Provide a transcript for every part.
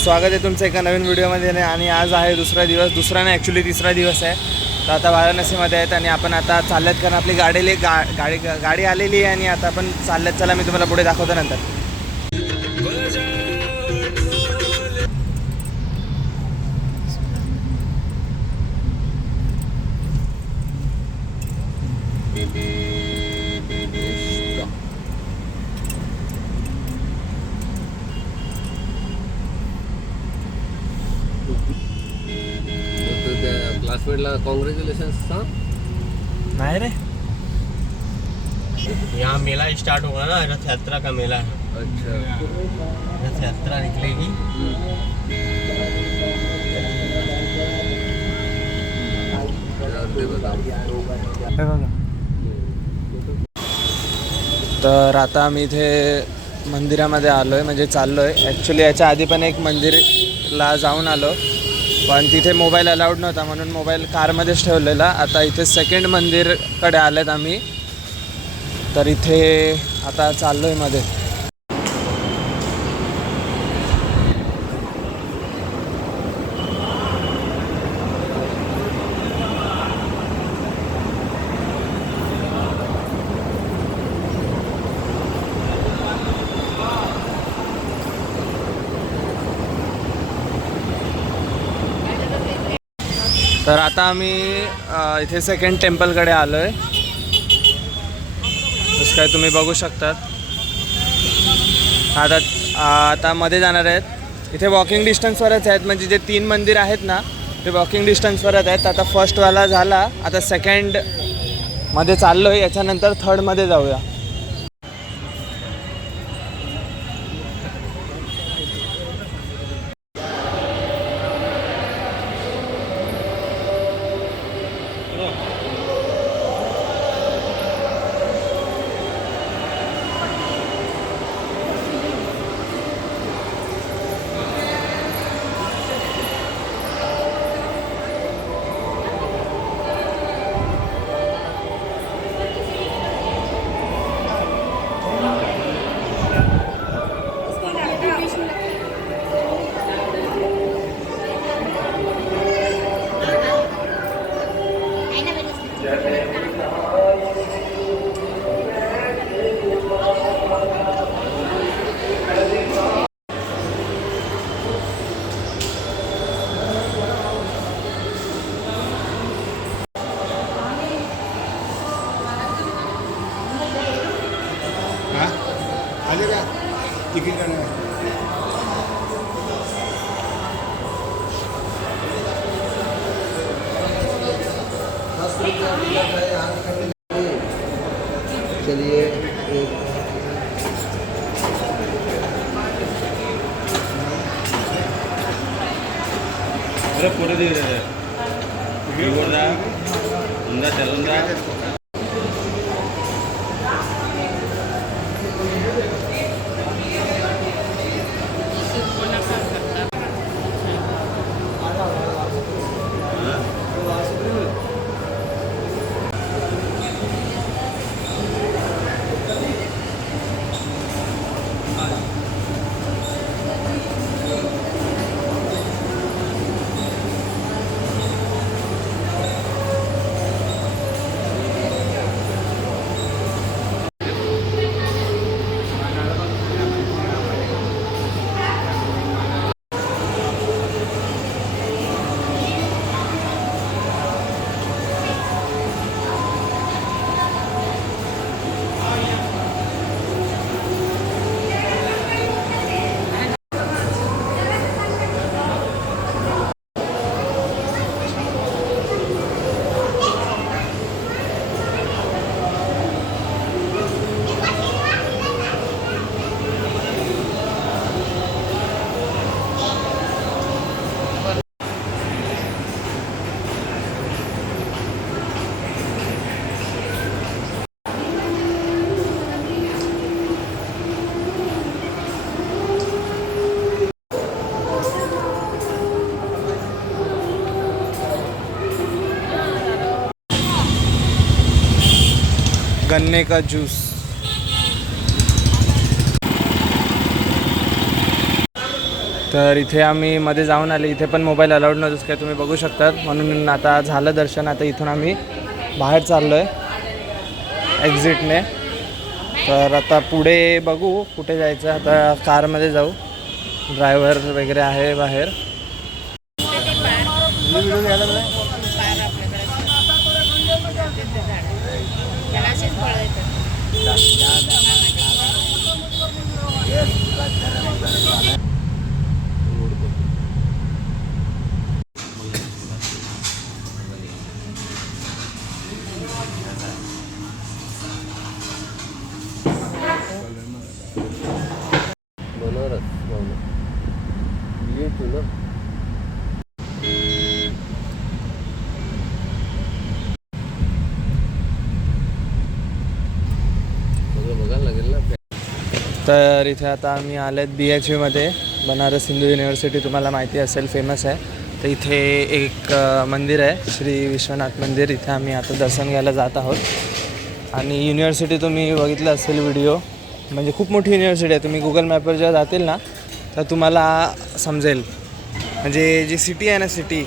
स्वागत आहे तुमचं एका नवीन व्हिडिओमध्ये. आणि आज आहे दुसरा दिवस, दुसरा नाही ॲक्च्युली तिसरा दिवस आहे. तर आता वाराणसीमध्ये आहेत आणि आपण आता चालल्यात, कारण आपली गाडी आलेली आहे आणि आता आपण चालल्यात. चला मी तुम्हाला पुढे दाखवतो नंतर. क्लासमेटला कॉन्ग्रॅच्युलेशन्स सांग. नाही रे, यहाँ मेला स्टार्ट होगा ना, रथ यात्रा का मेला है. अच्छा. रथ यात्रा निकलेगी. तर आता आम्ही इथे मंदिरामध्ये आलो आहे, म्हणजे चाललो आहे. ॲक्च्युली याच्या आधी पण एक मंदिरला जाऊन आलो, पण तिथे मोबाईल अलाउड नव्हता म्हणून मोबाईल कारमध्येच ठेवलेला. आता इथे सेकंड मंदिरकडे आलेत आम्ही, तर इथे आता चाललो आहे मध्ये. तर आता आम्ही इथे सेकंड टेम्पलकडे आलो आहे. जसं काय तुम्ही बघू शकतात. आता मध्ये जाणार आहेत. इथे वॉकिंग डिस्टन्सवरच आहेत, म्हणजे जे 3 मंदिर आहेत ना ते वॉकिंग डिस्टन्सवरच आहेत. आता फर्स्टवाला झाला, आता सेकंडमध्ये चाललो आहे, याच्यानंतर थर्डमध्ये जाऊया. तिकीट काढणार. चलिए. अरे पुढे दे रे, चलून गन्ने का जूस. तर इथे आम्ही मध्ये जाऊन आले, इथे पण मोबाईल अलाउड नव्हतंच काय तुम्ही बघू शकतात. म्हणून आता झालं दर्शन. आता इथून आम्ही बाहेर चाललो आहे एक्झिटने. तर आता पुढे बघू कुठे जायचं. आता कारमध्ये जाऊ, ड्रायव्हर वगैरे आहे बाहेर. बनारस ये तू ना सगळं बघायला लागेल ना. तर इथे आता आम्ही आलेत BHUमध्ये. बनारस हिंदू युनिव्हर्सिटी तुम्हाला माहिती असेल, फेमस आहे. तर इथे एक मंदिर आहे, श्री विश्वनाथ मंदिर. इथे आम्ही आता दर्शन घ्यायला जात आहोत. आणि युनिव्हर्सिटी तुम्ही बघितलं असेल व्हिडिओ, म्हणजे खूप मोठी युनिव्हर्सिटी आहे. तुम्ही गुगल मॅपवर जेव्हा जातील ना तर तुम्हाला समजेल. म्हणजे जी सिटी आहे ना, सिटी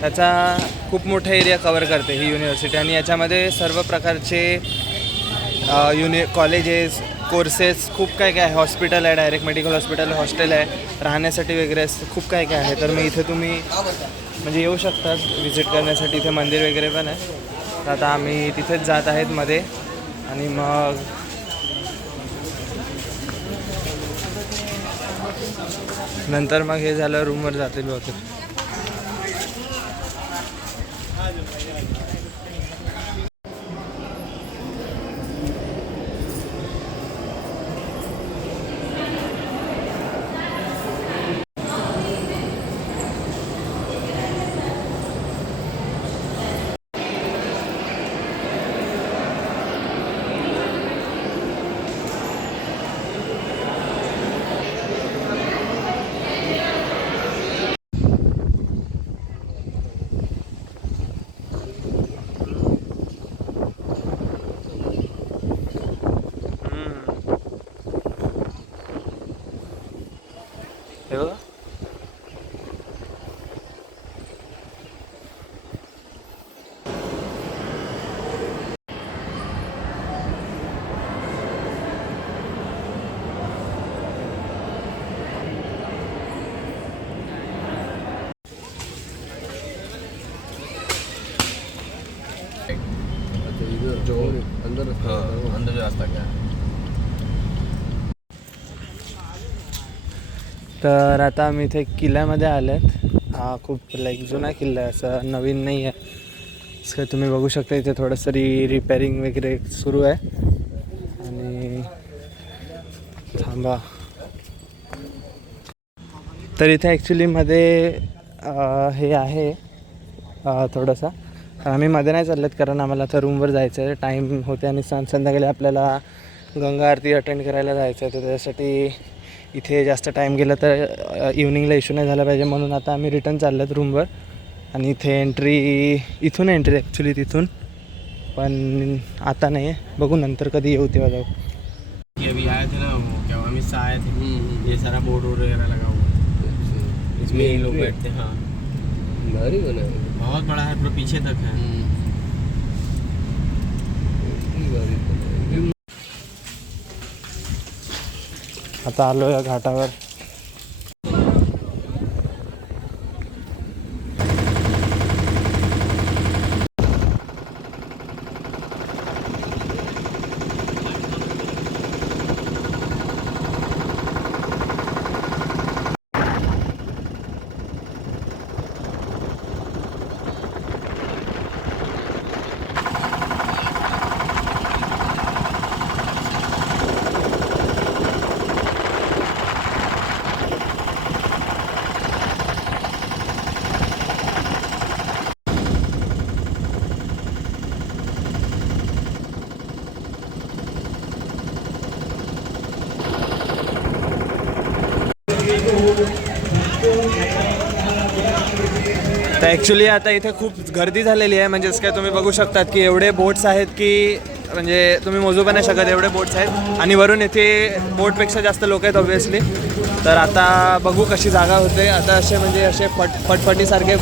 त्याचा खूप मोठा एरिया कवर करते ही युनिव्हर्सिटी. आणि याच्यामध्ये सर्व प्रकारचे कॉलेजेस, कोर्सेस, खूप काय काय आहे. हॉस्पिटल आहे, डायरेक्ट मेडिकल हॉस्पिटल, हॉस्टेल आहे, राहण्यासाठी वगैरे खूप काय काय आहे. तर मी इथे तुम्ही म्हणजे येऊ शकतात व्हिजिट करण्यासाठी. इथे मंदिर वगैरे पण आहे. तर आता आम्ही तिथेच जात आहेत मध्ये. आणि मग नंतर मग हे झालं रूमवर जातील बहुतेक. हे बघा. अच्छा इधर जो अंदर रास्ता है, अंदर रास्ता क्या है? तर आता आम्ही इथे किल्ल्यामध्ये आले आहेत. हा खूप जुना किल्ला आहे, असं नवीन नाही आहे. असं तुम्ही बघू शकता इथे थोडंसं रिपेअरिंग वगैरे सुरू आहे. आणि थांबा. तर इथे ॲक्च्युलीमध्ये हे आहे थोडंसं. आम्ही मध्ये नाही चाललेत कारण आम्हाला आता रूमवर जायचं आहे, टाईम होते. आणि संध्याकाळी आपल्याला गंगा आरती अटेंड करायला जायचं आहे. तर त्यासाठी इथे जास्त टाईम गेला तर इव्हनिंगला इश्यू नाही झाला पाहिजे, म्हणून आता आम्ही रिटर्न चाललो आहेत रूमवर. आणि इथे इथून एंट्री ॲक्च्युली तिथून, पण आता नाही आहे. बघू नंतर कधी येऊ तेव्हा जाऊ. ये अभी आए थे ना, वो क्या हम इससे आए थे. ये सारा बोर्ड वगैरह लगा हुआ है, इसमें ये लोग बैठते हैं. हाँ भारी बना है. बहुत बड़ा है, पूरा पीछे तक है. इतनी भारी बना है. आता आलो या घाटावर. तर ॲक्च्युली आता इथे खूप गर्दी झालेली आहे. म्हणजेच काय तुम्ही बघू शकतात की एवढे बोट्स आहेत की म्हणजे तुम्ही मोजू पण नाही शकत एवढे बोट्स आहेत आणि वरून इथे बोटपेक्षा जास्त लोक आहेत ऑब्व्हियसली. तर आता बघू कशी जागा होते. आता असे म्हणजे असे फटफटीसारखे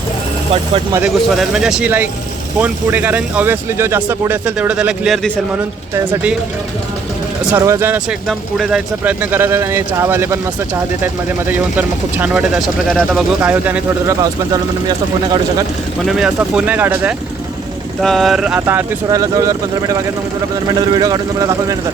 फटफटमध्ये घुसवत आहेत म्हणजे अशी लाईक कोण पुढे, कारण ऑब्व्हियसली जो जास्त पुढे असेल तेवढं त्याला क्लिअर दिसेल म्हणून त्यासाठी सर्वजण असे एकदम पुढे जायचा प्रयत्न करत आहेत आणि चहावाले पण मस्त चहा देत आहेत मध्ये मध्ये येऊन. तर मग खूप छान वाटत अशा प्रकारे. आता बघू काय होतं आणि थोडं पाऊस पण चालू म्हणून मी जास्त फोन नाही काढू शकत, म्हणून मी जास्त फोन नाही काढत आहे. तर आता आरती सुरायला जवळजवळ 15 मिनिटं बाकी आहेत. मग तुला 15 मिनिटाचा व्हिडिओ काढून तुम्हाला दाखवतो नंतर.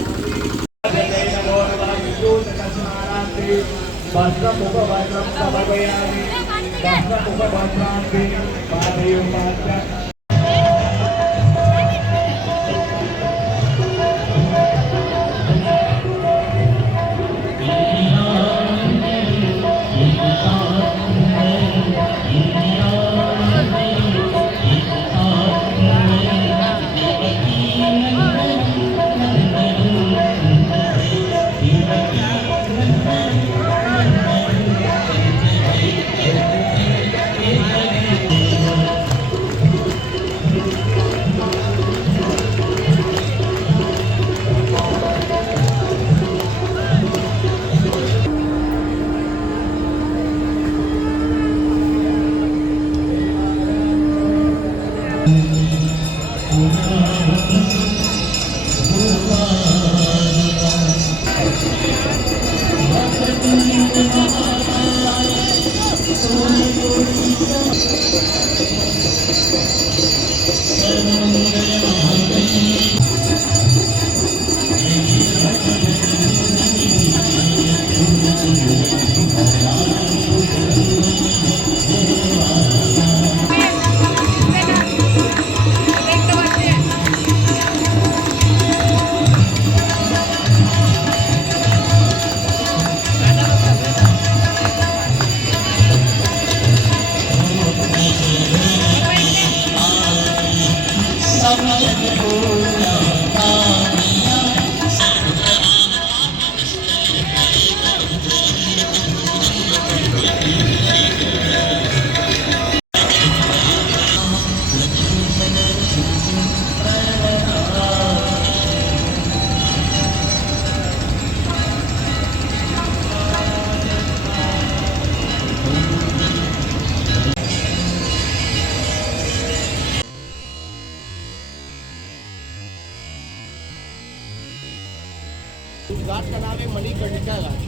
उस घाट का नाम है मणिकर्णिका घाट.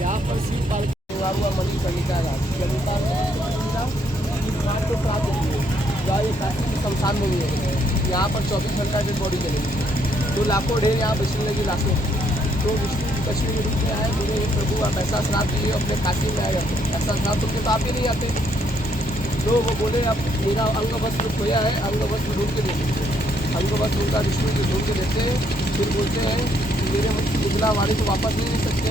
यहाँ पर शिव पार्वती हुआ हुआ मणिकर्णिका घाट. जनता इस घाट को प्राप्त हुई है. ये काशी की शमशान भूमि है. यहाँ पर 24 घंटा डेड बॉडी चलेगी. तो लाखों ढेर यहाँ बचने लगी लाखों. तो विष्णु जी कश्मीर के रूप में आए, बोले हे प्रभु आप ऐसा श्राप दिए अपने काशी में आए, ऐसा श्राप तुमके तो आप ही नहीं आते. तो वो बोले अब मेरा अंग वस्त्र खोया है, अंग वस्त्र ढूंढ के देते. अंग वस्त्र उनका विष्णु जी ढूंढ के देते हैं. फिर बोलते हैं मेरे मुझ निकला वाणी तो वापस नहीं ले सकते.